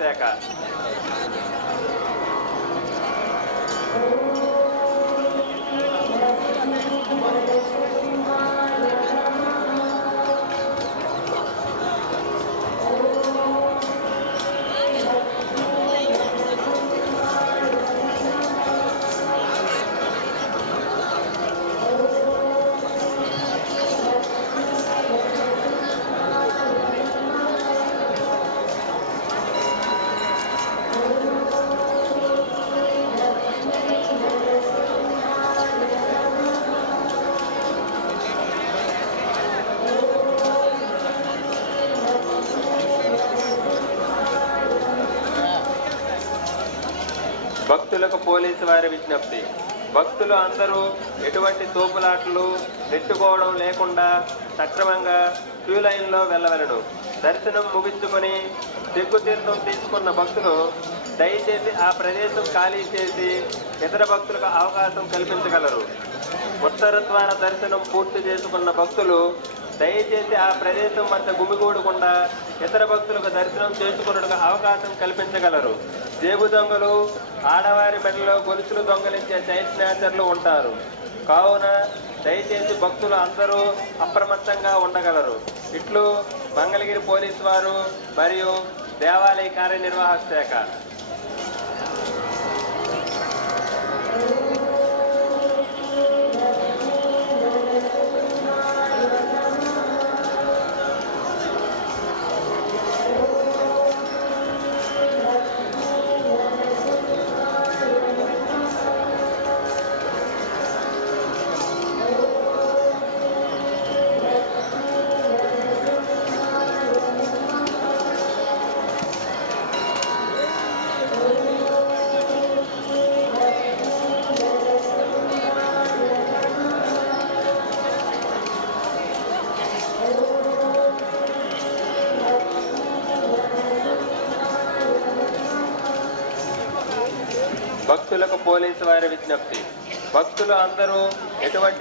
శాఖ. భక్తులకు పోలీసు వారి విజ్ఞప్తి. భక్తులు అందరూ ఎటువంటి తోపులాటలు నెట్టుకోవడం లేకుండా సక్రమంగా క్యూ లైన్లో వెళ్ళవలను. దర్శనం ముగించుకొని తీర్థం తీసుకున్న భక్తులు దయచేసి ఆ ప్రదేశం ఖాళీ చేసి ఇతర భక్తులకు అవకాశం కల్పించగలరు. ఉత్తర ద్వార దర్శనం పూర్తి చేసుకున్న భక్తులు దయచేసి ఆ ప్రదేశం మధ్య గుమిగూడకుండా ఇతర భక్తులకు దర్శనం చేసుకున్నట్టుగా అవకాశం కల్పించగలరు. జేబు దొంగలు, ఆడవారి మెడలో గొలుసులు దొంగలించే చైన్ స్నాచర్లు ఉంటారు. కావున దయచేసి భక్తులు అందరూ అప్రమత్తంగా ఉండగలరు. ఇట్లు మంగళగిరి పోలీసు వారు మరియు దేవాలయ కార్యనిర్వాహక శాఖ. భక్తులకు పోలీసు వారి విజ్ఞప్తి. భక్తులు అందరూ ఎటువంటి